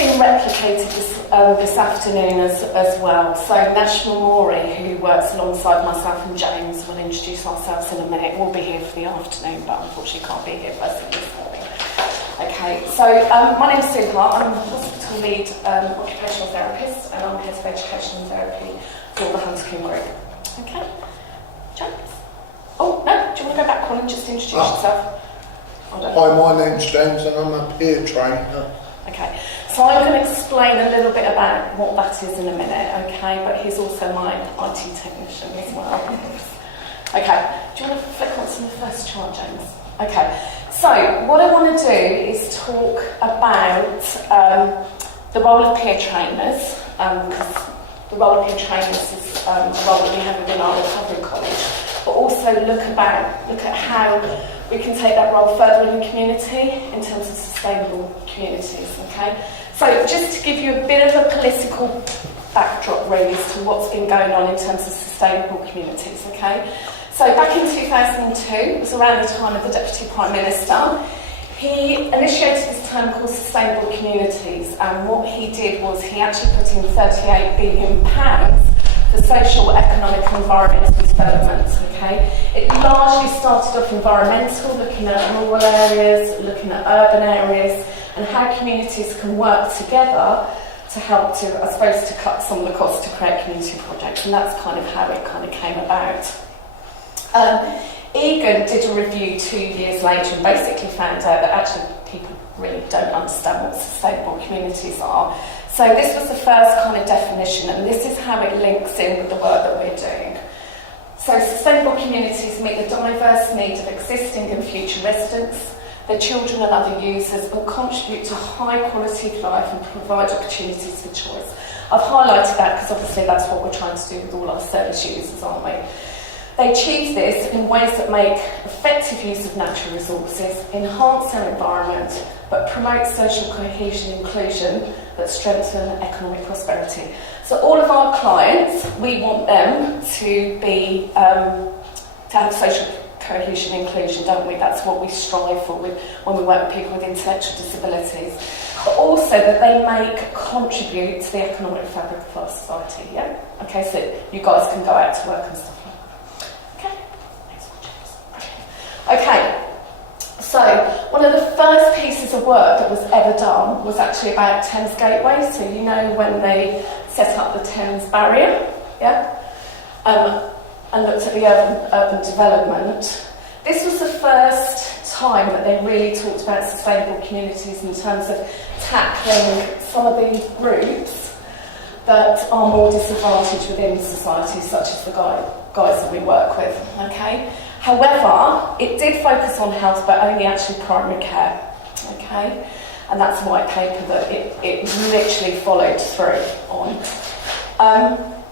being replicated this afternoon as well. So Nash Momori, who works alongside myself and James, will introduce ourselves in a minute. We'll be here for the afternoon, but unfortunately can't be here first thing this morning. Okay, so my name's Sue Hart. I'm a hospital lead occupational therapist, and I'm head of education and therapy for the Huntercombe Group. Okay, James? Oh, no, do you want to go back one and just introduce yourself? Hi, my name's James and I'm a peer trainer. Okay, so I'm going to explain a little bit about what that is in a minute, okay, but he's also my IT technician as well. Okay, do you want to flick on to the first chart, James? Okay, so what I want to do is talk about the role of peer trainers, because the role of peer trainers is a role that we have within our recovery college, but also look at how we can take that role further in the community in terms of sustainable communities, okay? So just to give you a bit of a political backdrop really as to what's been going on in terms of sustainable communities, okay? So back in 2002, it was around the time of the Deputy Prime Minister, he initiated this term called sustainable communities, and what he did was he actually put in £38 billion for social, economic and environmental development, okay? It largely started off environmental, looking at rural areas, looking at urban areas, and how communities can work together to help to, I suppose, to cut some of the costs to create community projects, and that's kind of how it kind of came about. Egan did a review 2 years later and basically found out that actually people really don't understand what sustainable communities are. So this was the first kind of definition, and this is how it links in with the work that we're doing. So sustainable communities meet the diverse needs of existing and future residents, their children and other users, and contribute to high quality of life and provide opportunities for choice. I've highlighted that because obviously that's what we're trying to do with all our service users, aren't we? They achieve this in ways that make effective use of natural resources, enhance their environment, but promote social cohesion and inclusion that strengthen economic prosperity. So all of our clients, we want them to be to have social cohesion and inclusion, don't we? That's what we strive for when we work with people with intellectual disabilities. But also that they contribute to the economic fabric of our society, yeah? Okay, so you guys can go out to work and stuff. Okay, so one of the first pieces of work that was ever done was actually about Thames Gateway. So you know when they set up the Thames barrier, yeah, and looked at the urban development. This was the first time that they really talked about sustainable communities in terms of tackling some of the groups that are more disadvantaged within society, such as the guys that we work with, okay? However, it did focus on health, but only actually primary care, okay? And that's a white paper that it literally followed through on.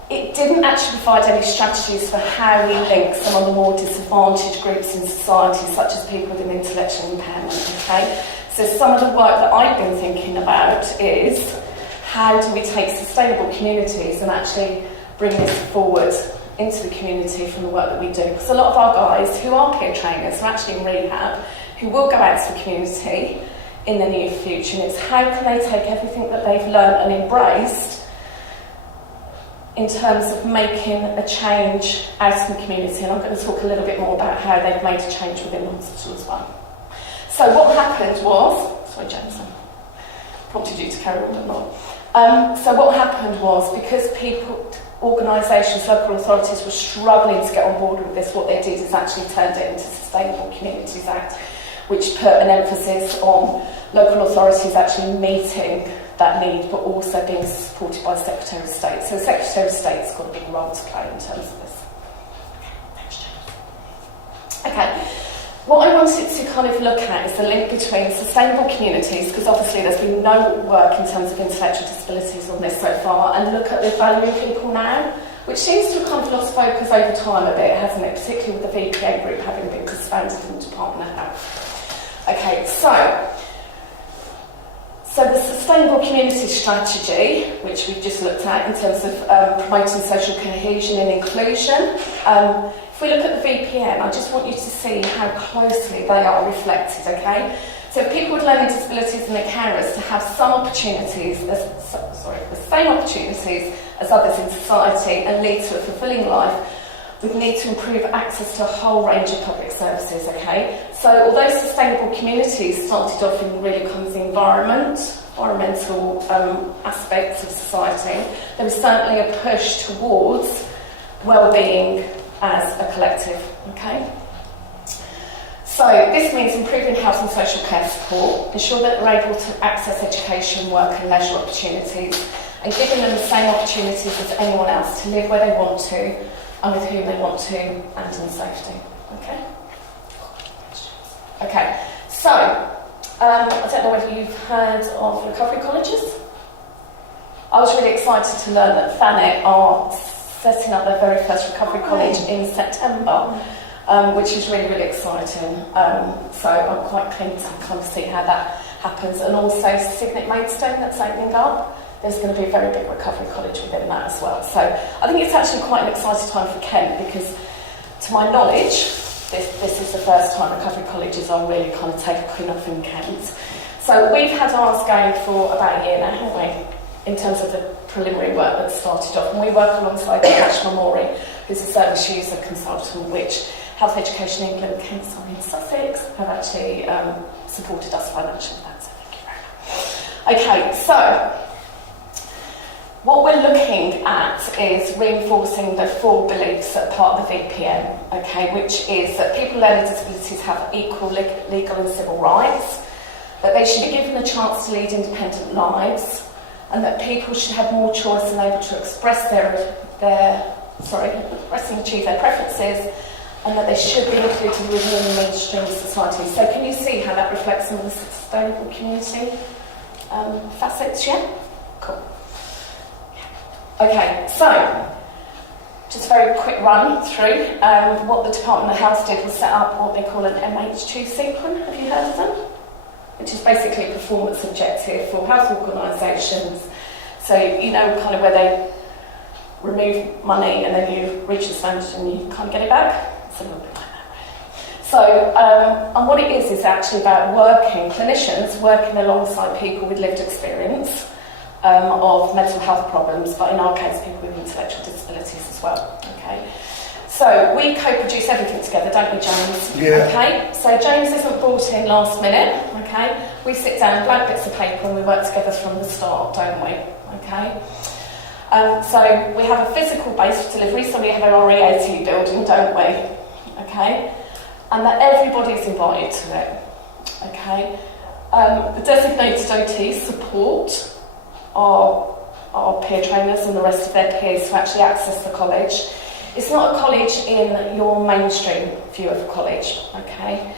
It didn't actually provide any strategies for how we link some of the more disadvantaged groups in society, such as people with an intellectual impairment, okay? So some of the work that I've been thinking about is how do we take sustainable communities and actually bring this forward into the community from the work that we do. Because a lot of our guys who are peer trainers are actually in rehab, who will go out to the community in the near future, and it's how can they take everything that they've learned and embraced in terms of making a change out in the community. And I'm going to talk a little bit more about how they've made a change within the hospital as well. So what happened was, sorry James, I prompted you to carry on, but not. So what happened was, because organisations, local authorities were struggling to get on board with this, what they did is actually turned it into Sustainable Communities Act, which put an emphasis on local authorities actually meeting that need, but also being supported by the Secretary of State. So the Secretary of State's got a big role to play in terms of this. Okay, what I wanted to kind of look at is the link between sustainable communities, because obviously there's been no work in terms of intellectual disabilities on this so far, and look at the value of people now, which seems to have kind of lost focus over time a bit, hasn't it? Particularly with the VPA group having been disbanded in the Department of Health. Okay, so the Sustainable Community Strategy, which we've just looked at in terms of promoting social cohesion and inclusion, if we look at the VPN, I just want you to see how closely they are reflected, okay? So So people with learning disabilities and their carers to have some opportunities, the same opportunities as others in society and lead to a fulfilling life, we need to improve access to a whole range of public services, okay? So although sustainable communities started off in really kind of the environmental aspects of society, there was certainly a push towards well-being as a collective, okay? So this means improving health and social care support, ensure that they're able to access education, work and leisure opportunities, and giving them the same opportunities as anyone else to live where they want to and with whom they want to and in safety. Okay? Okay, so I don't know whether you've heard of recovery colleges. I was really excited to learn that Thanet are setting up their very first recovery college in September. Which is really, really exciting. So I'm quite keen to kind of see how that happens. And also Signet Maidstone that's opening up. There's going to be a very big recovery college within that as well. So I think it's actually quite an exciting time for Kent because, to my knowledge, this is the first time recovery colleges are really kind of taking off in Kent. So we've had ours going for about a year now, haven't we? In terms of the preliminary work that started off. And we work alongside Nash Momori, who's a service user consultant, which Health Education England, Kent, sorry, in Sussex, have actually supported us financially with that, so thank you very much. Okay, so what we're looking at is reinforcing the 4 beliefs that are part of the VPN, okay, which is that people with learning disabilities have equal legal and civil rights, that they should be given a chance to lead independent lives, and that people should have more choice and able to express express and achieve their preferences, and that they should be included within the mainstream society. So can you see how that reflects on the sustainable community facets, yeah? Cool. Okay, so just a very quick run through. What the Department of Health did was set up what they call an MH2 sequence. Have you heard of them? Which is basically a performance objective for health organisations. So you know kind of where they remove money and then you reach the standard and you kind of get it back. It's a little bit like that. So, and what it is actually about clinicians working alongside people with lived experience of mental health problems, but in our case, people with intellectual disabilities as well. Okay. So we co-produce everything together, don't we, James? Yeah. Okay. So James isn't brought in last minute. Okay. We sit down, blank bits of paper, and we work together from the start, don't we? Okay. So we have a physical base for delivery, so we have our REAT building, don't we? Okay, and that everybody's invited to it. Okay, the designated OTs support our peer trainers and the rest of their peers to actually access the college. It's not a college in your mainstream view of a college. Okay.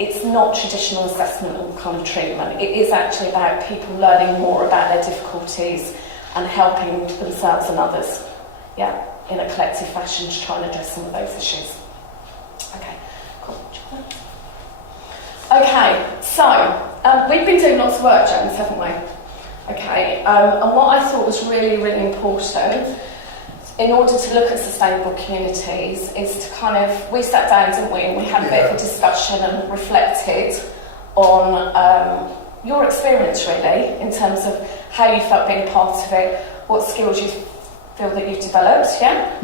It's not traditional assessment and kind of treatment. It is actually about people learning more about their difficulties and helping themselves and others, yeah, in a collective fashion to try and address some of those issues. Okay, cool. Okay, so we've been doing lots of work, James, haven't we? Okay, and what I thought was really, really important in order to look at sustainable communities is to kind of, we sat down, didn't we, and we had a bit of a discussion and reflected on your experience really in terms of how you felt being part of it, what skills you feel that you've developed, yeah?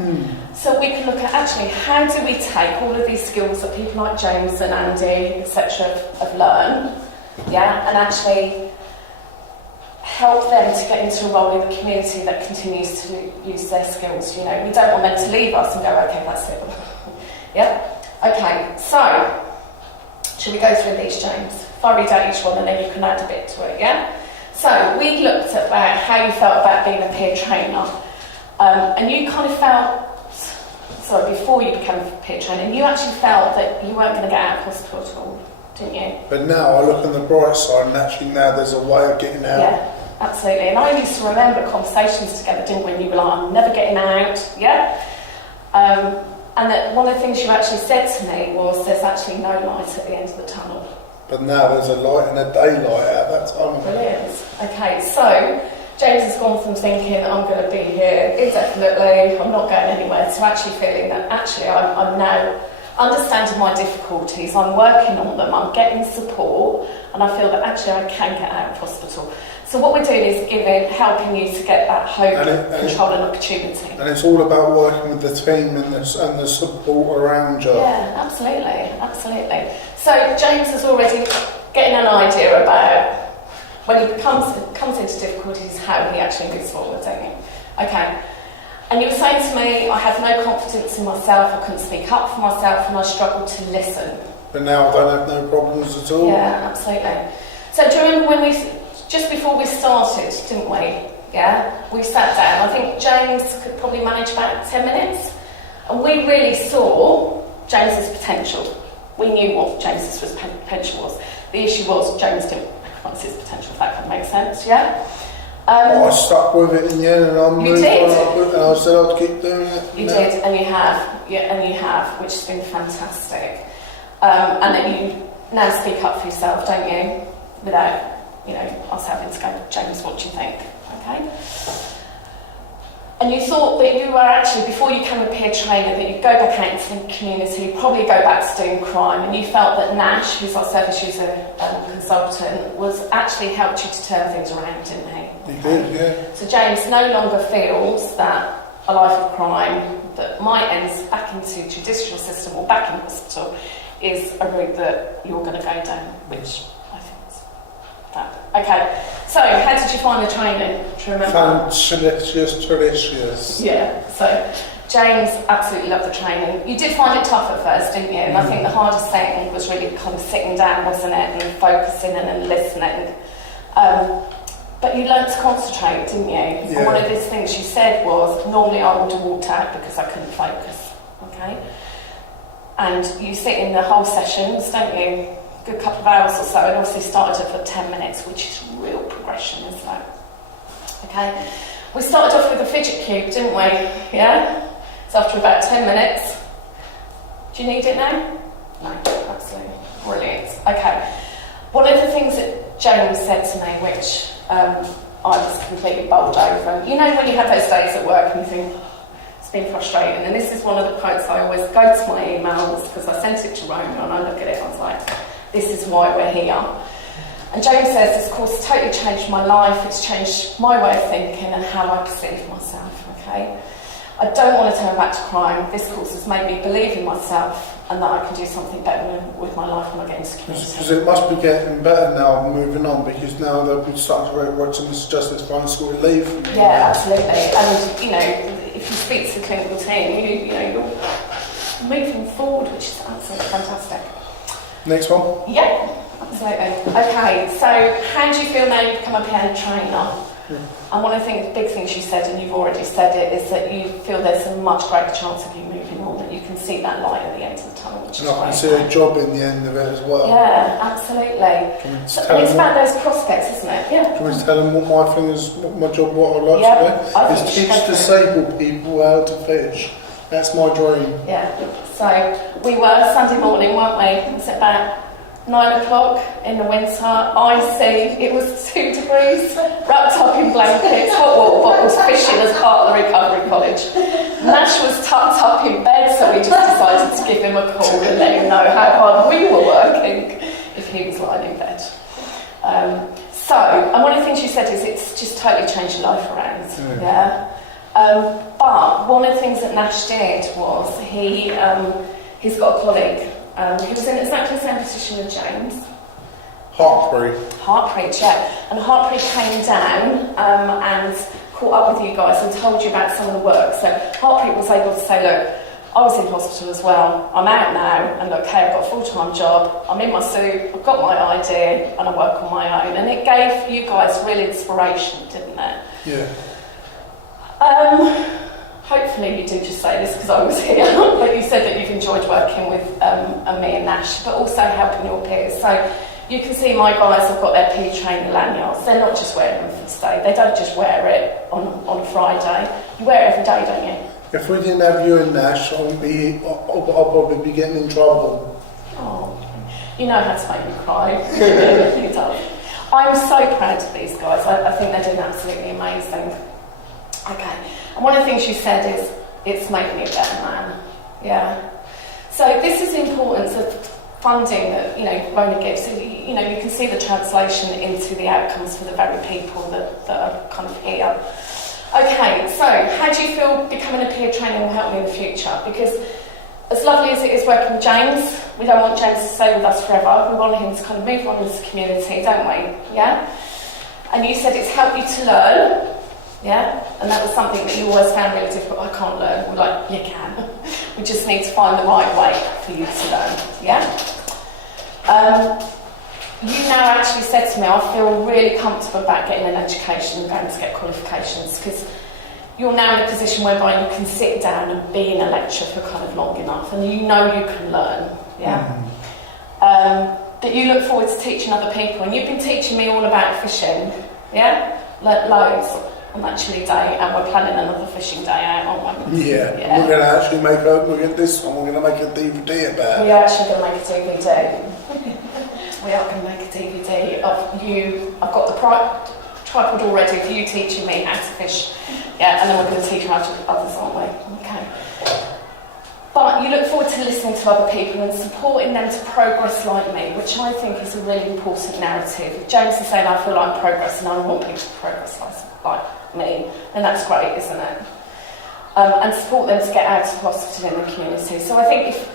So we can look at actually how do we take all of these skills that people like James and Andy, etc. have learned, yeah, and actually help them to get into a role in the community that continues to use their skills. You know, we don't want them to leave us and go, okay, that's it. Yeah? Okay, so, should we go through these, James? If I read out each one and then you can add a bit to it, yeah? So, we looked at about how you felt about being a peer trainer. And you kind of felt, before you became a peer trainer, you actually felt that you weren't going to get out of hospital at all, didn't you? But now I look on the bright side and actually now there's a way of getting out. Yeah. Absolutely, and I used to remember conversations together, didn't we? When you were like, I'm never getting out, yeah? And that one of the things you actually said to me was there's actually no light at the end of the tunnel. But now there's a light and a daylight out that tunnel. Brilliant. Okay, so James has gone from thinking I'm going to be here indefinitely, I'm not going anywhere, to actually feeling that actually I'm now understanding my difficulties, I'm working on them, I'm getting support, and I feel that actually I can get out of hospital. So what we're doing is helping you to get that hope, control and opportunity. And it's all about working with the team and the support around you. Yeah, absolutely. So James is already getting an idea about when he comes into difficulties, how he actually moves forward, don't you? Okay. And you were saying to me, I have no confidence in myself, I couldn't speak up for myself, and I struggled to listen. But now I don't have no problems at all. Yeah, absolutely. So do you remember just before we started, didn't we? Yeah, we sat down. I think James could probably manage about 10 minutes, and we really saw James's potential. We knew what James's potential was. The issue was James didn't recognise his potential. If that kind of makes sense, yeah. I stuck with it in the end, and I moved on, and I said I'd keep doing it. You did, and you have, which has been fantastic. And that you now speak up for yourself, don't you? Without, us having to go, James, what do you think? Okay. And you thought that you were actually, before you became a peer trainer, that you'd go back out into the community, probably go back to doing crime, and you felt that Nash, who's our service user consultant, was actually helped you to turn things around, didn't he? He did, yeah. So James no longer feels that a life of crime that might end back into judicial system or back in hospital is a route that you're going to go down, which I think is fab. Okay, so how did you find the training? Do you remember? Delicious. Yeah, so James absolutely loved the training. You did find it tough at first, didn't you? And I think the hardest thing was really kind of sitting down, wasn't it, and focusing and listening. But you learnt to concentrate, didn't you? Yeah. And one of those things you said was, normally I would have walked out because I couldn't focus, okay? And you sit in the whole sessions, don't you? A good couple of hours or so, and obviously started it for 10 minutes, which is real progression, isn't it? Okay? We started off with a fidget cube, didn't we? Yeah? So after about 10 minutes, do you need it now? No, absolutely. Brilliant. Okay. One of the things that James said to me, which I was completely bowled over, when you have those days at work and you think, it's been frustrating, and this is one of the quotes I always go to my emails, because I sent it to Rome and I look at it, I was like, this is why we're here. And James says this course has totally changed my life, it's changed my way of thinking and how I perceive myself, okay? I don't want to turn back to crime. This course has made me believe in myself and that I can do something better with my life when I get into community. Because it must be getting better now, moving on, because now they'll be starting to work some justice fine school leave. Yeah, absolutely. And, if you speak to the clinical team, you're moving forward, which is absolutely fantastic. Next one? Yeah, absolutely. Okay, so how do you feel now you've become a peer trainer? And one of the big things you said, and you've already said it, is that you feel there's a much greater chance of you moving on, that you can see that light at the end of the tunnel, which is I can see a job in the end of it as well. Yeah, absolutely. And it's about those prospects, isn't it? Yeah. Can we tell them what my thing is, what my job, what I'd like to do? Is teach disabled people how to fish. That's my dream. Yeah. So we were Sunday morning, weren't we? Was it about 9 o'clock in the winter, icy, it was 2 degrees, wrapped up in blankets, hot water bottles, fishing as part of the recovery college. Nash was tucked up in bed, so we just decided to give him a call and let him know how hard we were working if he was lying in bed. And one of the things you said is it's just totally changed your life around, yeah? But one of the things that Nash did was he's got a colleague he was in exactly the same position as James. Hart, yeah. And Hart came down and caught up with you guys and told you about some of the work. So Hart was able to say, look, I was in hospital as well. I'm out now, and look, hey, I've got a full-time job. I'm in my suit. I've got my idea, and I work on my own. And it gave you guys real inspiration, didn't it? Yeah. Hopefully you did just say this because I was here, but you said that you've enjoyed working with me and Nash, but also helping your peers. So you can see my guys have got their peer trainer lanyards. They're not just wearing them for today. They don't just wear it on a Friday. You wear it every day, don't you? If we didn't have you and Nash, I'll probably be getting in trouble. Oh, you know how to make me cry. You don't. I'm so proud of these guys. I think they're doing absolutely amazing. Okay. And one of the things you said is, it's made me a better man. Yeah. So this is the importance of funding that, Rona gives. So, you can see the translation into the outcomes for the very people that are kind of here. Okay, so how do you feel becoming a peer trainer will help me in the future? Because as lovely as it is working with James, we don't want James to stay with us forever. We want him to kind of move on into the community, don't we? Yeah? And you said it's helped you to learn, yeah? And that was something that you always found really difficult. I can't learn. We're like, you can. We just need to find the right way for you to learn, yeah? You now actually said to me, I feel really comfortable about getting an education and going to get qualifications, because you're now in a position whereby you can sit down and be in a lecture for kind of long enough, and you know you can learn, yeah? That you look forward to teaching other people, and you've been teaching me all about fishing, yeah? Learnt loads on that chilly day, and we're planning another fishing day out, aren't we? Yeah. We're going to actually make a DVD about it. We are actually going to make a DVD. We are going to make a DVD of you. I've got the tripod already of you teaching me how to fish. Yeah, and then we're going to teach others, aren't we? Okay. But you look forward to listening to other people and supporting them to progress like me, which I think is a really important narrative. James is saying, I feel like progressing, I want people to progress like me, and that's great, isn't it? And support them to get out of hospital in the community. So I think if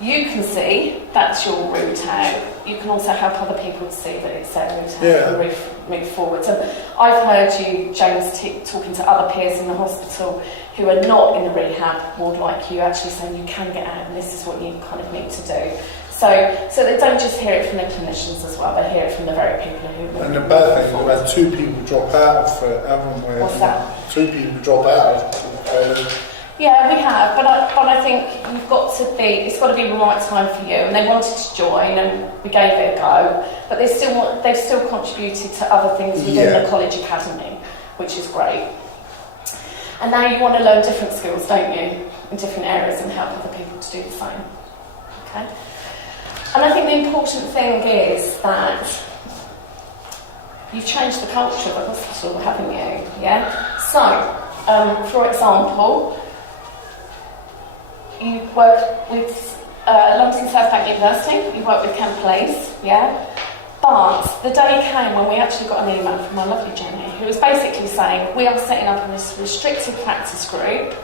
you can see that's your route out, you can also help other people to see that it's their route out and move forward. And I've heard you, James, talking to other peers in the hospital who are not in the rehab ward like you, actually saying you can get out and this is what you kind of need to do. So they don't just hear it from the clinicians as well, they hear it from the very people who... And the bad thing, we've had 2 people drop out of it, haven't we? What's that? 2 people drop out of it. Yeah, we have, but I think it's got to be the right time for you. And they wanted to join, and we gave it a go. But they've still contributed to other things within the college academy, which is great. And now you want to learn different skills, don't you, in different areas, and help other people to do the same. Okay. And I think the important thing is that you've changed the culture of the hospital, haven't you? Yeah. So, for example, you work with London South Bank University, you work with Kent Police, yeah? But the day came when we actually got an email from my lovely Jenny, who was basically saying, we are setting up this restricted practice group,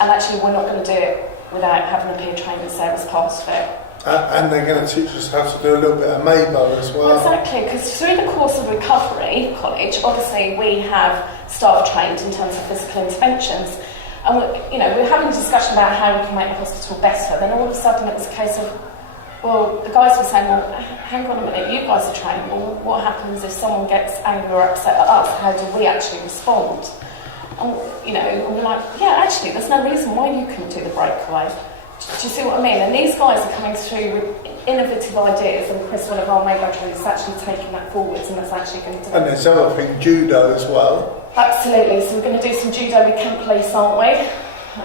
and actually we're not going to do it without having a peer trainers there as part of it. And they're going to teach us how to do a little bit of MABO as well. Exactly, because through the course of recovery college, obviously we have staff trained in terms of physical interventions. And we're having a discussion about how we can make the hospital better. Then all of a sudden it was a case of, well, the guys were saying, well, hang on a minute, you guys are trained. Well, what happens if someone gets angry or upset at us? How do we actually respond? And, we're like, yeah, actually, there's no reason why you couldn't do the breakaway. Do you see what I mean? And these guys are coming through with innovative ideas, and Chris, one of our MABO trainers, is actually taking that forwards, and that's actually going to do. And there's other thing, judo as well. Absolutely, so we're going to do some judo with Kent Police, aren't we?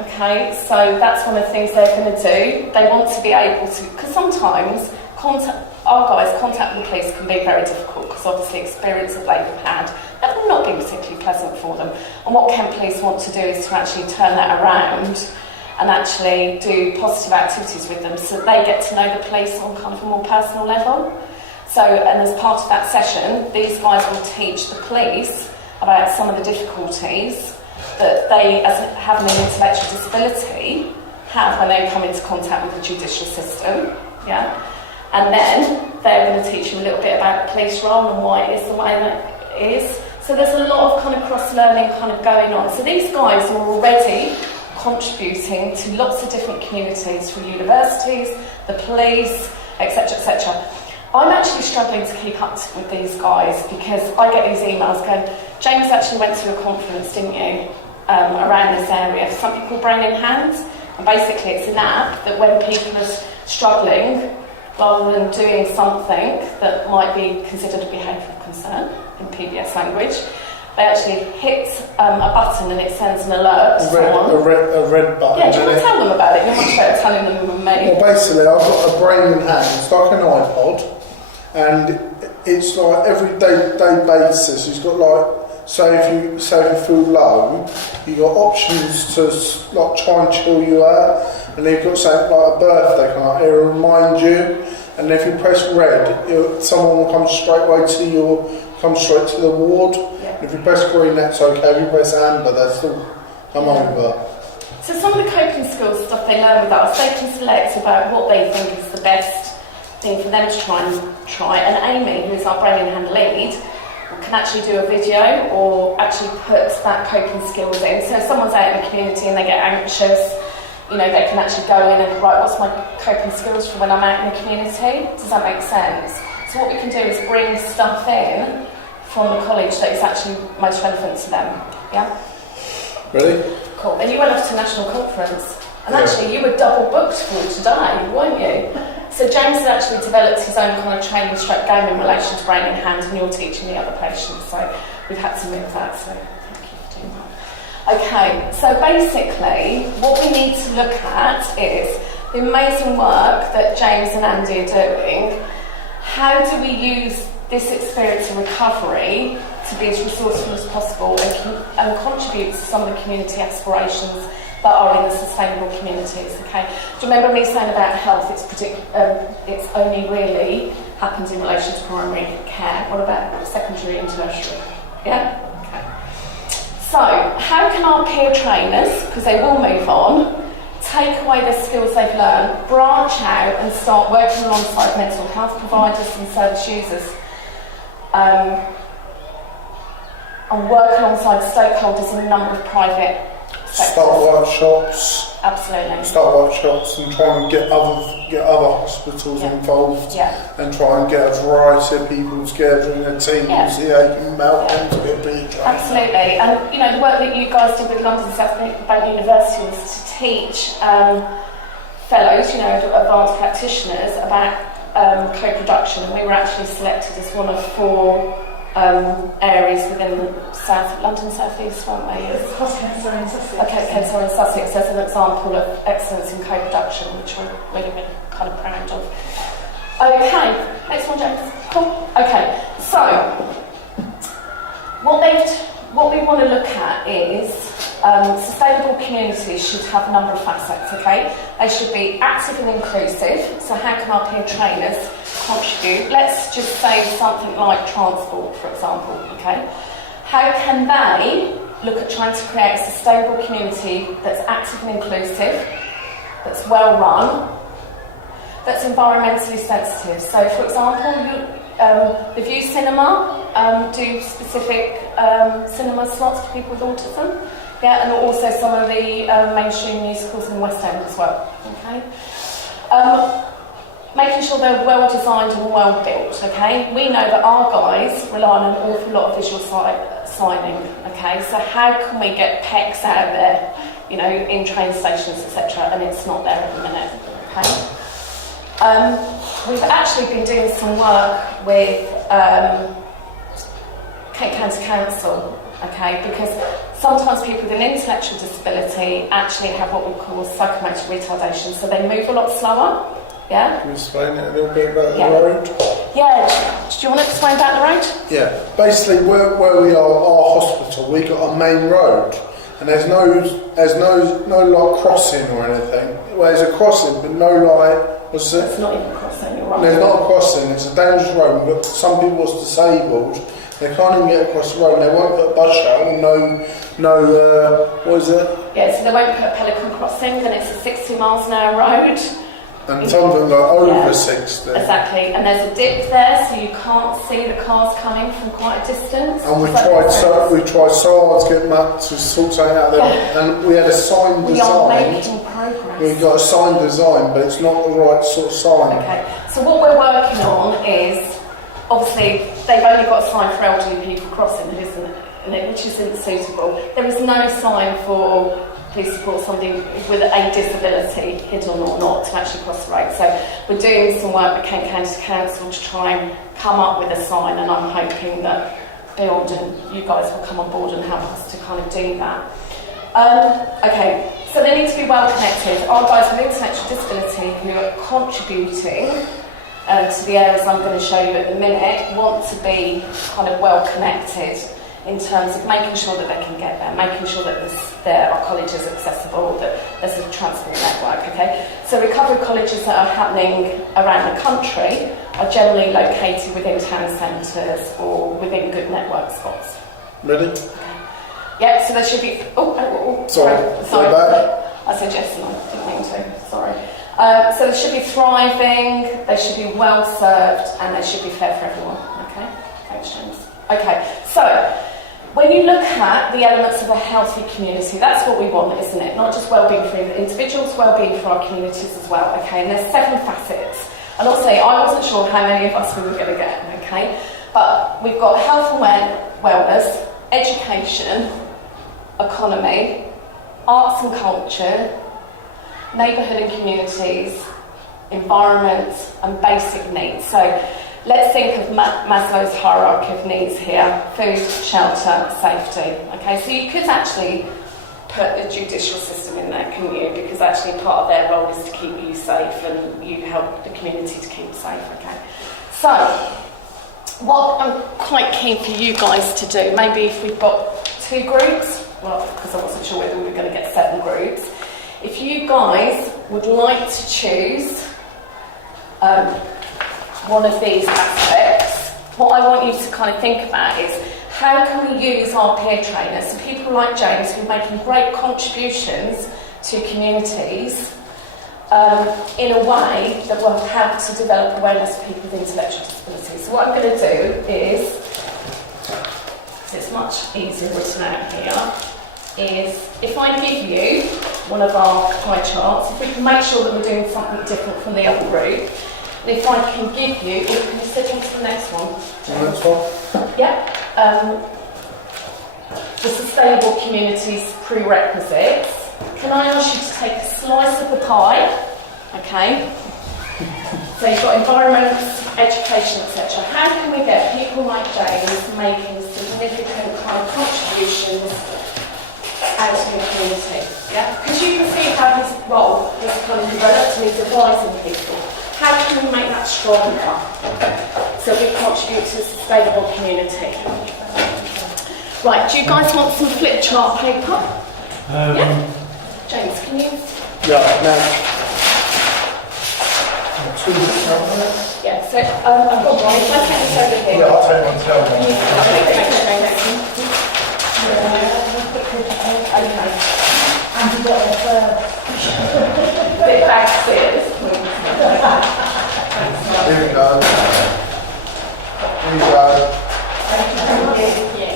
Okay, so that's one of the things they're going to do. They want to be able to, because sometimes contact with the police can be very difficult, because obviously experience that they've had have not been particularly pleasant for them. And what Kent Police want to do is to actually turn that around and actually do positive activities with them, so they get to know the police on kind of a more personal level. So, and as part of that session, these guys will teach the police about some of the difficulties that they, as having an intellectual disability, have when they come into contact with the judicial system, yeah? And then they're going to teach them a little bit about the police role and why it is the way that it is. So there's a lot of kind of cross-learning kind of going on. So these guys are already contributing to lots of different communities, from universities, the police, etc., etc. I'm actually struggling to keep up with these guys, because I get these emails going, James actually went to a conference, didn't you, around this area, for something called Brain in Hand. And basically it's an app that when people are struggling, rather than doing something that might be considered a behaviour of concern in PBS language, they actually hit a button and it sends an alert to someone. A red button. Yeah, do you want to tell them about it? You're much better telling them than me. Well, basically, I've got a Brain in Hand. It's like an iPod, and it's like every day basis. It's got like, so if you feel low, you got options to like try and chill you out. and you've got something like a birthday card, it'll remind you. And if you press red, someone will come straight away to the ward. Yeah. If you press green, that's okay. If you press amber, that's still come over. So some of the coping skills stuff they learn with us, they can select about what they think is the best thing for them to try. And Amy, who's our brain and hand lead, can actually do a video or actually put that coping skills in. So if someone's out in the community and they get anxious, you know, they can actually go in and write, what's my coping skills for when I'm out in the community? Does that make sense? So what we can do is bring stuff in from the college that is actually most relevant to them. Yeah? Ready? Cool. And you went off to national conference, and actually you were double booked for today, weren't you? So James has actually developed his own kind of training stroke game in relation to brain and hand, and you're teaching the other patients. So we've had to move that. So thank you for doing that. Okay. So basically, what we need to look at is the amazing work that James and Andy are doing. How do we use this experience of recovery to be as resourceful as possible and contribute to some of the community aspirations that are in the sustainable communities? Okay. Do you remember me saying about health? It's only really happens in relation to primary care. What about secondary and tertiary? Yeah. Okay. So, how can our peer trainers, because they will move on, take away the skills they've learned, branch out and start working alongside mental health providers and service users, and work alongside stakeholders in a number of private sectors? Start workshops. Absolutely. Start workshops and try and get other hospitals involved. Yeah. And try and get a variety of people together in a team. Yeah. See how you can melt them to get big. Absolutely. And you know, the work that you guys did with London South Bank University was to teach fellows, you know, advanced practitioners about co-production, and we were actually selected as one of 4 areas within London South East, weren't we? Kensal and Sussex. Okay, Kensal and Sussex as an example of excellence in co-production, which we're really kind of proud of. Okay, next one, James. Cool. Okay, so what we want to look at is sustainable communities should have a number of facets, okay? They should be active and inclusive, so how can our peer trainers contribute? Let's just say something like transport, for example, okay? How can they look at trying to create a sustainable community that's active and inclusive, that's well run, that's environmentally sensitive? So, for example, the View Cinema do specific cinema slots for people with autism. Yeah, and also some of the mainstream musicals in West End as well. Okay, making sure they're well designed and well built. Okay, we know that our guys rely on an awful lot of visual signing. Okay, so how can we get PECs out there, you know, in train stations, etc. And it's not there at the minute. Okay, we've actually been doing some work with Kent County Council. Okay, because sometimes people with an intellectual disability actually have what we call psychomotor retardation, so they move a lot slower. Yeah? Can you explain it a little bit about the road? Yeah, do you want to explain about the road? Yeah, basically where we are, our hospital, we got a main road, and there's no like crossing or anything. Well, there's a crossing, but no like, what's it? It's not even a crossing, you're right. There's not a crossing, it's a dangerous road, but some people was disabled. They can't even get across the road. They won't put a bus shuttle. What is it? Yeah, so they won't put Pelican Crossing. Then it's a 60 miles an hour road. And some of them go over 60. Exactly. And there's a dip there, so you can't see the cars coming from quite a distance. And we tried so hard to get Matt to sort something out there. And we had a sign design. We are making progress. We've got a sign design, but it's not the right sort of sign. Okay. So what we're working on is, obviously, they've only got a sign for elderly people crossing, which isn't suitable. There is no sign for please support somebody with a disability, hidden or not, to actually cross the road. So we're doing some work with Kent County Council to try and come up with a sign, and I'm hoping that Build and you guys will come on board and help us to kind of do that. Okay, so they need to be well connected. Our guys with intellectual disability who are contributing to the areas I'm going to show you at the minute want to be kind of well connected in terms of making sure that they can get there, making sure that our college is accessible, that there's a transport network, okay? So recovery colleges that are happening around the country are generally located within town centres or within good network spots. Ready? Okay. Yeah, so there should be... sorry. I said yes and I didn't mean to, sorry. So they should be thriving, they should be well served, and they should be fair for everyone, okay? Thanks, James. Okay, so when you look at the elements of a healthy community, that's what we want, isn't it? Not just well-being for individuals, well-being for our communities as well, okay? And there's 7 facets. And also, I wasn't sure how many of us we were going to get, okay? But we've got health and wellness, education, economy, arts and culture, neighbourhood and communities, environment, and basic needs. So let's think of Maslow's hierarchy of needs here: food, shelter, safety. Okay, so you could actually put the judicial system in there, couldn't you? Because actually part of their role is to keep you safe and you help the community to keep safe, okay? So, what I'm quite keen for you guys to do, maybe if we've got 2 groups, well, because I wasn't sure whether we were going to get 7 groups, if you guys would like to choose one of these aspects, what I want you to kind of think about is how can we use our peer trainers, so people like James who are making great contributions to communities in a way that will help to develop awareness of people with intellectual disabilities. So what I'm going to do is, because it's much easier written out here, is if I give you one of our pie charts, if we can make sure that we're doing something different from the other group, and if I can give you, can you sit on to the next one? The next one? Yeah. The sustainable communities prerequisites. Can I ask you to take a slice of the pie? Okay. So you've got environment, education, etc. How can we get people like James making significant kind of contributions out in the community? Yeah. Because you can see how his role is kind of developed and he's advising people. How can we make that stronger so we contribute to a sustainable community? Right, do you guys want some flip chart paper? Yeah? James, can you? Yeah, now. 2 minutes out there? Yeah, so I've got one. If I take this over here. Yeah, I'll take one too. Okay. And you got there first. Put it back to this. Here we go. Here we go. Yeah.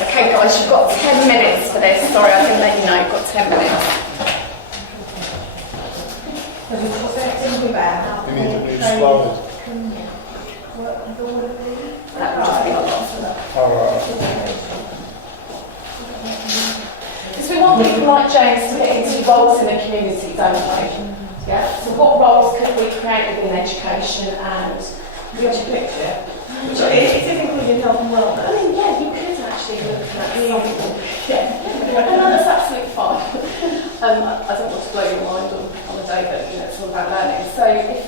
Okay guys, you've got 10 minutes for this. Sorry, I didn't let you know, you've got 10 minutes. You need to be slow. That would just be a lot. Alright. Because we want people like James to get into roles in the community, don't we? Yeah? So what roles could we create within education and... You have a picture. So it's difficult in health and wellness. I mean, yeah, you could actually look at something. Yeah, no, that's absolutely fine. I don't want to blow your mind on a day that, you know, it's all about learning. So, if,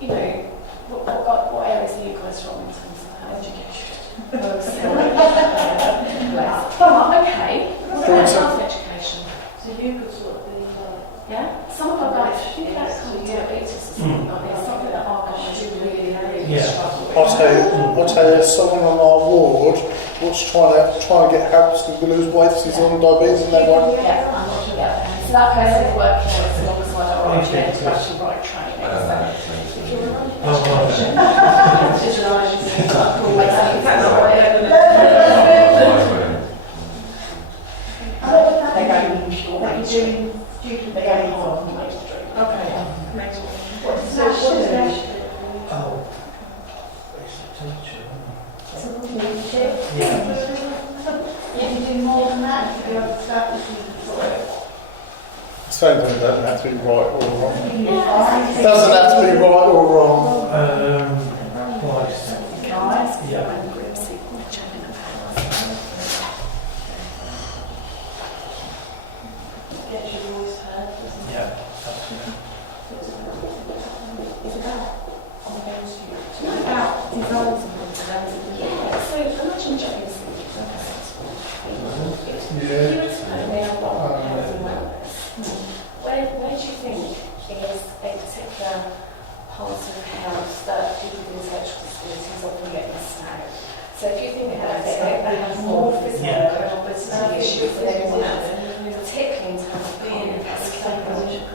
you know, what areas are you guys from in terms of education? Okay. What about health education? So you could sort of be Yeah? Some of our guys, think about kind of diabetes or something like this, something that our guys really struggle with. I'll tell you, someone on our ward was trying to get help to lose weight, he's on diabetes and they won't. Yeah. So that person is working on it alongside our RGN to actually write training. So if you're Something doesn't have to be right or wrong. Doesn't have to be right or wrong. get your voice heard. part of health that people with intellectual disabilities often get missed out. So if you think about it, they have more physical comorbidity issues than anyone else, particularly in terms of cardiovascular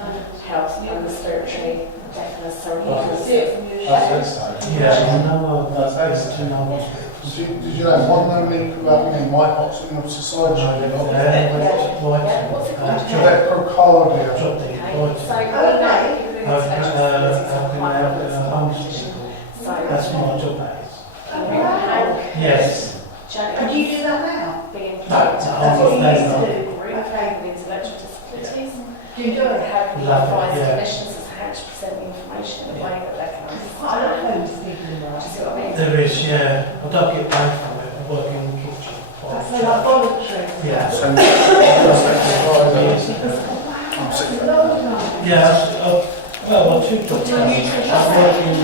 health and respiratory deafness, cerebral. Yeah, no, that's too much. Did you know one only about me, my oxygen society? What's it called? Electrocardia. So we know people with intellectual disabilities have quite a condition. That's my job, that is. Yes. And do you do that now? Being That's what you used to do. group with intellectual disabilities. Do you do it? How we Love it, advise yeah. clinicians as to how to present the information in a way that they can I look understand. home to people in there. Do you see what I mean? There is, yeah. I don't get paid for it. I work in the kitchen. That's like voluntary. Yeah. So, I'm sick of that. Yeah, well, two jobs. I work in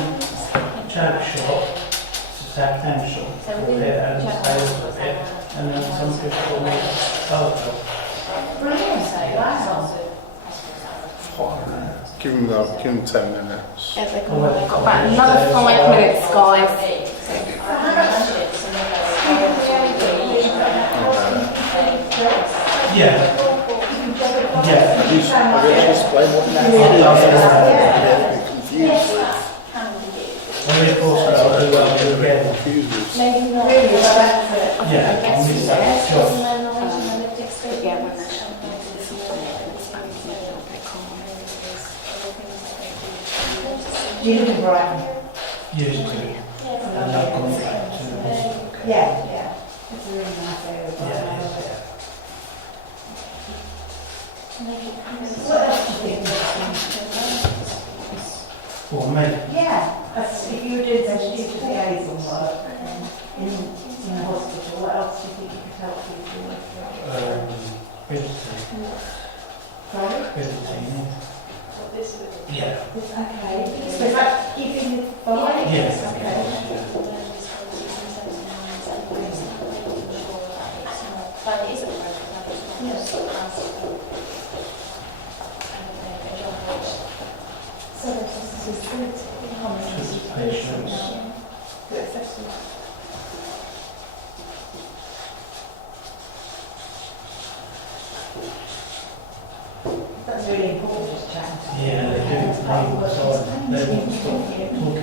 charity shop, Southampton, and sales of it, and then some people call me other job. Brilliant. Wow. Give him 10 minutes. Yeah, they've got about another 5 minutes, guys. Yeah. Yeah. Have you explained what Nash is? Confused. And of course, I'll do well to again. Confused with. Maybe not. Really, that's it. Yeah, I miss that job. Yeah, when they're Do you live in Brighton? Used to. And I've gone back to the hospital. Yeah. It's a really nice area. Yeah. What else do you think? For me. Yeah. If you were doing some student liaison work in the hospital, what else do you think you could help people with? Visiting. Sorry? Visiting. Yeah. Okay. So is that keeping the vibe? Yes. Okay. So this is Patients. That's really important, just chatting to you. Yeah, they do. They want to stop talking to you all the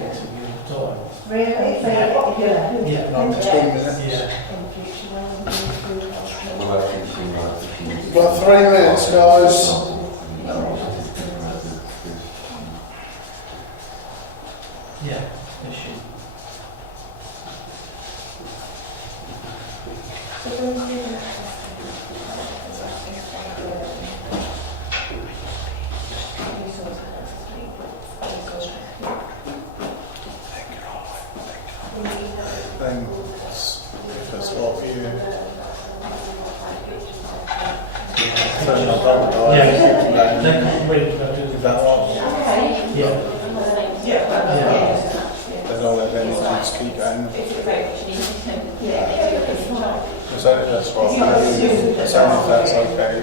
time. Really? So if you're Yeah. Like 2 minutes. Yeah. in the future, when you do Got 3 minutes, guys. Yeah. Issue. Then, if that's what you. Yeah. They can't wait to do Is that right? Yeah. Yeah. Then I'll let them just keep going. So that's what I'm doing. So if that's okay.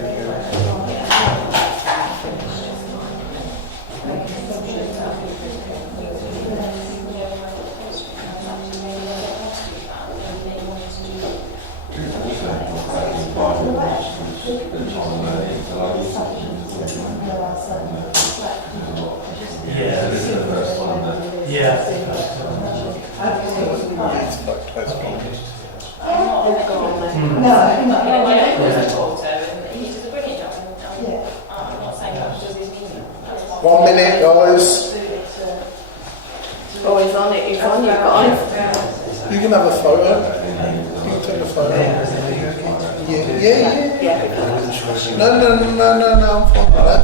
Yeah. Yeah. It's like close contact. Yeah. 1 minute, guys. Oh, he's on it, he's on you guys. You can have a photo. You can take a photo. Yeah. Yeah. No, I'm fine with that.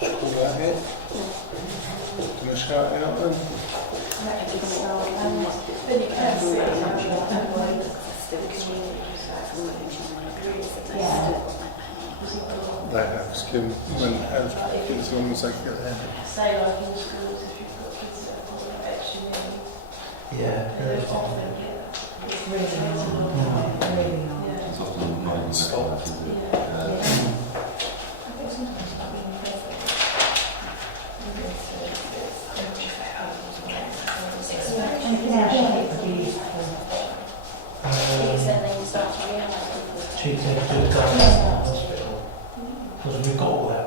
Just call that here. Gonna shout it out then. They have skin when as long as they get there. Say like in schools, if you've got kids that have got extra needs, Yeah, there is one. It's really hard. Really hard. It's often not even spot. She said to the government hospital because we've got all that.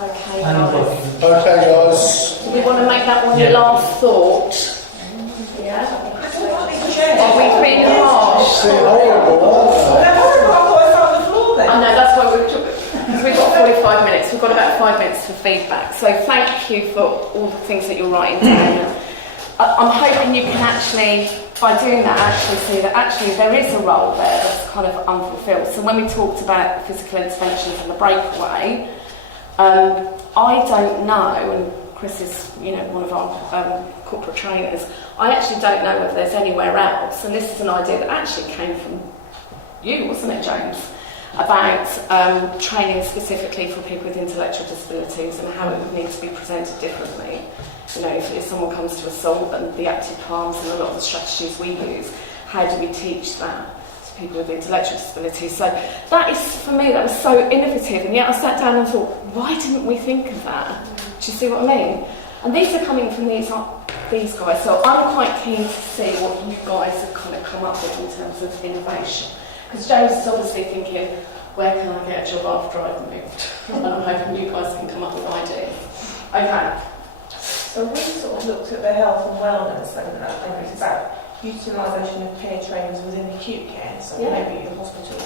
Okay, And guys. working. Okay, guys. Do we want to make that one your Yeah. last thought? Yeah? Are we being harsh? They're horrible, aren't I know, that's why we've got 45 minutes. We've got about 5 minutes for feedback. So thank you for all the things that you're writing down. I'm hoping you can actually, by doing that, actually see that actually there is a role there that's kind of unfulfilled. So when we talked about physical interventions and the breakaway, I don't know, and Chris is, one of our corporate trainers, I actually don't know whether there's anywhere else, and this is an idea that actually came from you, wasn't it, James? About training specifically for people with intellectual disabilities and how it would need to be presented differently. If someone comes to assault and the active palms and a lot of the strategies we use, how do we teach that to people with intellectual disabilities? So that is, for me, that was so innovative, and yet I sat down and thought, why didn't we think of that? Do you see what I mean? And these are coming from these guys, so I'm quite keen to see what you guys have kind of come up with in terms of innovation. Because James is obviously thinking, where can I get a job after I've moved? And I'm hoping you guys can come up with ideas. Okay. So we sort of looked at the health and wellness and I think it's about utilisation of peer trainers within acute care, so maybe the hospitals.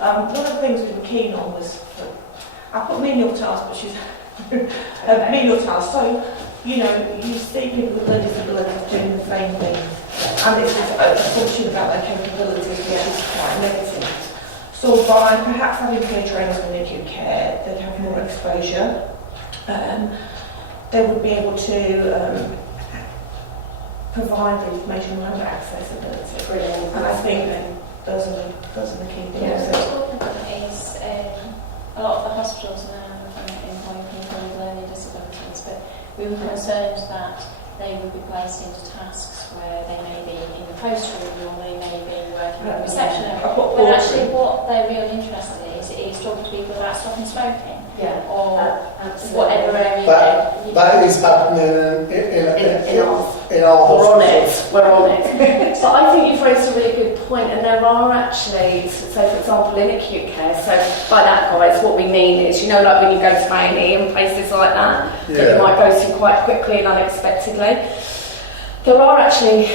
One of the things we were keen on was, I put menial tasks, but she's menial tasks. So, you see people with learning disabilities doing the same thing, and it's an assumption about their capabilities, which is quite negative. So by perhaps having peer trainers within acute care, they'd have more exposure. They would be able to provide the information around accessibility. Brilliant. And I think those are the key things. Yeah. Is a lot of the hospitals now employ people with learning disabilities, but we were concerned that they would be placed into tasks where they may be in the post room or they may be working in reception. But actually what their real interest is talking to people about stopping smoking. Yeah. Or absolutely. whatever area. That is happening in our hospitals. We're on it. But I think you've raised a really good point, and there are actually, so for example, in acute care, so by that, guys, what we mean is, like when you go to A&E and places like that, that you might go to quite quickly and unexpectedly. There are actually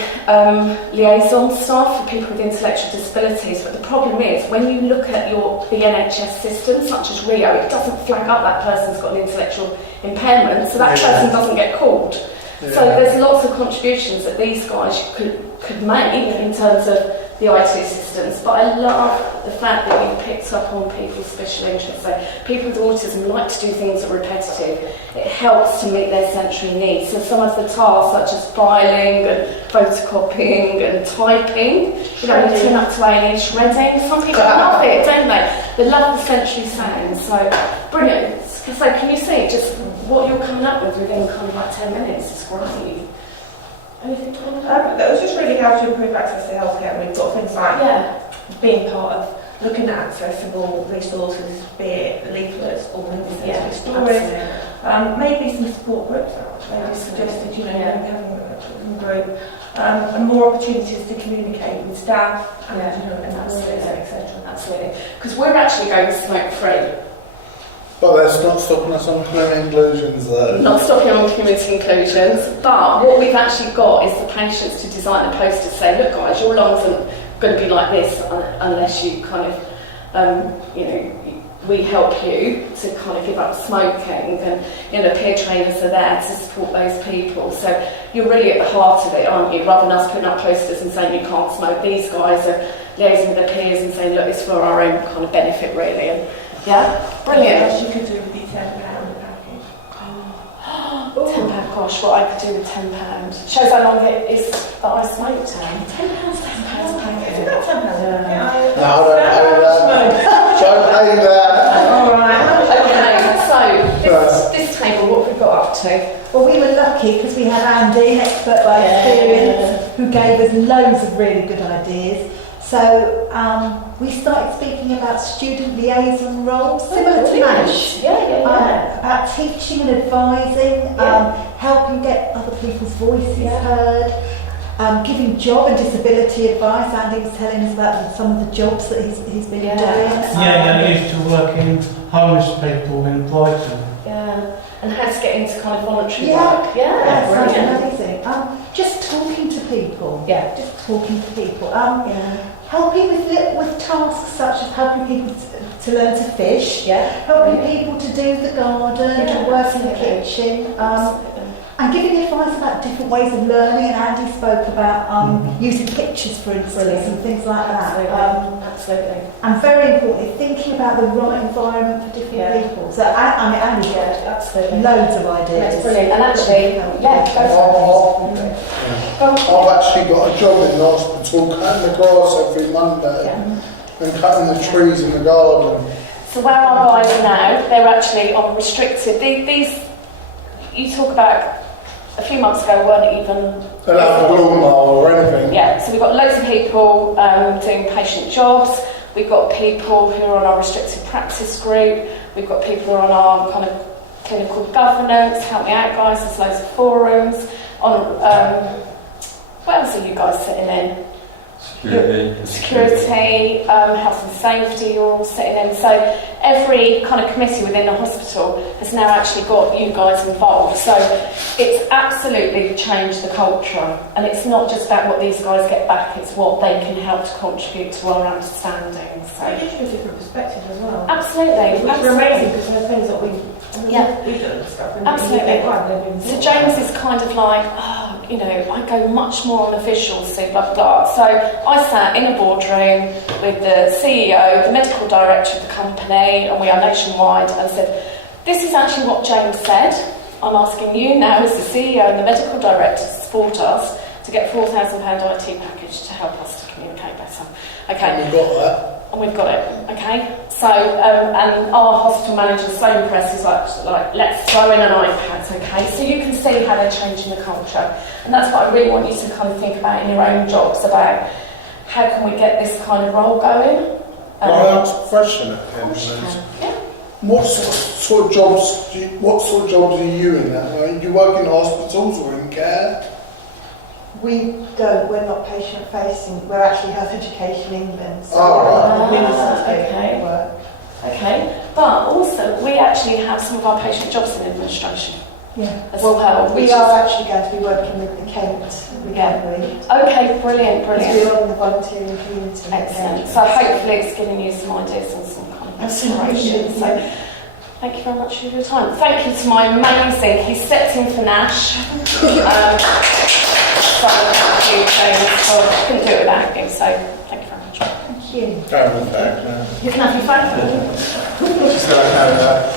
liaison staff for people with intellectual disabilities, but the problem is when you look at the NHS system, such as Rio, it doesn't flag up that person's got an intellectual impairment, so that person doesn't get called. Yeah. So there's lots of contributions that these guys could make in terms of the IT systems, but I love the fact that you picked up on people's special interests. So people with autism like to do things that are repetitive. It helps to meet their sensory needs. So some of the tasks such as filing and photocopying and typing, you turn up to A&E, shredding, some people love it, don't they? They love the sensory sounds. So brilliant. So can you see just what you're coming up with within kind of like 10 minutes? It's great. That was just really how to improve access to healthcare. We've got things like being part of looking at accessible resources, be it leaflets or maybe stories. Maybe some support groups. Maybe suggested, having a group, and more opportunities to communicate with staff and etc. Absolutely. Because we're actually going smoke free. But that's not stopping us on community inclusions, though. Not stopping on community inclusions, but what we've actually got is the patience to design a poster to say, look guys, your lungs aren't going to be like this unless you kind of, we help you to kind of give up smoking, and peer trainers are there to support those people. So you're really at the heart of it, aren't you? Rather than us putting up posters and saying you can't smoke, these guys are liaising with their peers and saying, look, it's for our own kind of benefit, really. And, brilliant. What you could do with the £10 package. £10, gosh, what I could do with £10. Shows how long it is that I smoked. £10 package. Is that £10? No, don't pay that. All right. Okay, so this table, what have we got up to? Well, we were lucky lucky because we had Andy, an expert by experience, who gave us loads of really good ideas. So we started speaking about student liaison roles, similar to Nash. About teaching and advising, helping get other people's voices heard, giving job and disability advice. Andy was telling us about some of the jobs that he's been doing. I used to work in homeless people in Brighton. And how to get into kind of voluntary Yeah. work. That's Brilliant. amazing. Just talking to people. Just talking to people. Helping with tasks such as helping people to learn to fish, helping people to do the garden, to work in the kitchen, and giving advice about different ways of learning. And Andy spoke about using pictures, for instance, and things like that. Absolutely. And very importantly, thinking about the right environment for different people. So I mean, Andy's got absolutely loads of ideas. That's brilliant. And actually, I've actually got a job in the hospital cutting the grass every Monday and cutting the trees in the garden. So where our guys are now, they're actually on restricted. These you talk about a few months ago weren't even. They don't have a lawnmower or anything. Yeah, so we've got loads of people doing patient jobs. We've got people who are on our restricted practice group. We've got people who are on our kind of clinical governance. Help me out, guys. There's loads of forums on. What else are you guys sitting in? Security, health and safety, you're all sitting in. So every kind of committee within the hospital has now actually got you guys involved. So it's absolutely changed the culture. And it's not just about what these guys get back, it's what they can help to contribute to our understanding. So it gives you a different perspective as well. Absolutely. Which is amazing because there's things that we don't discuss. Absolutely. So James is kind of like, you know, I go much more on the visuals, so blah, blah. So I sat in a boardroom with the CEO, the medical director of the company, and we are nationwide, and said, this is actually what James said. I'm asking you now as the CEO and the medical director to support us to get £4,000 IT package to help us to communicate better. Okay. And we've got that. And we've got it, okay? So, and our hospital manager, so impressed, is like, let's throw in an iPad, okay? So you can see how they're changing the culture. And that's what I really want you to kind of think about in your own jobs, about how can we get this kind of role going? Can I ask a question at the end? What sort of jobs are you in that? Do you work in hospitals or in care? We don't, we're not patient facing, we're actually health education England. So Okay, but also we actually have some of our patient jobs in administration. As well. We are actually going to be working with the Kent recovery. Okay, brilliant. We're on the volunteering community. Excellent. So hopefully it's giving you some ideas and some kind of inspiration. So thank you very much for your time. Thank you to my amazing, he stepped in for Nash. So thank you, James. I couldn't do it without you, so thank you very much. Thank you. Go with that now. You can have your phone.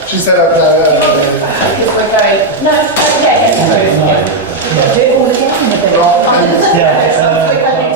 She said okay. Because we're going. No, yeah. Do it all again. Yeah.